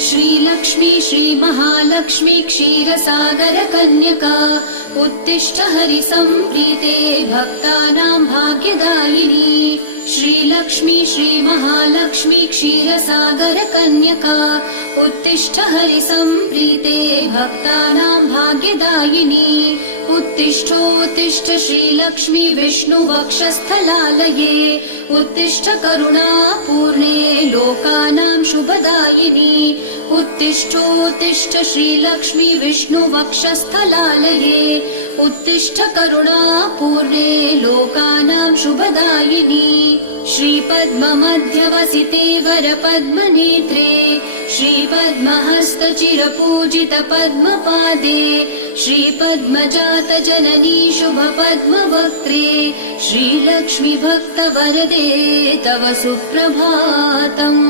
श्रीलक्ष्मी श्रीमहालक्ष्मी क्षीरसागर कन्यका उत्तिष्ठ हरिसम्प्रीते भक्तानां भाग्यदायिनी। श्रीलक्ष्मी श्रीमहालक्ष्मी क्षीरसागर कन्यका उत्तिष्ठ हरिसम्प्रीते भक्तानां भाग्यदायिनी। उत्तिष्ठोत्तिष्ठ श्रीलक्ष्मी विष्णुवक्षस्थलालये उत्तिष्ठ करुणापूर्णे लोकानां शुभदायिनी। उत्तिष्ठोत्तिष्ठ श्रीलक्ष्मी विष्णुवक्षस्थलालये उत्तिष्ठ करुणापूर्णे लोकानां शुभदायिनी। श्रीपद्ममध्यवसिते वरपद्मनेत्रे श्रीपद्महस्तचिरपूजित पद्मपादे श्रीपद्मजातजननी शुभपद्मवक्त्रे श्रीलक्ष्मी भक्तवरदे तव सुप्रभातम्।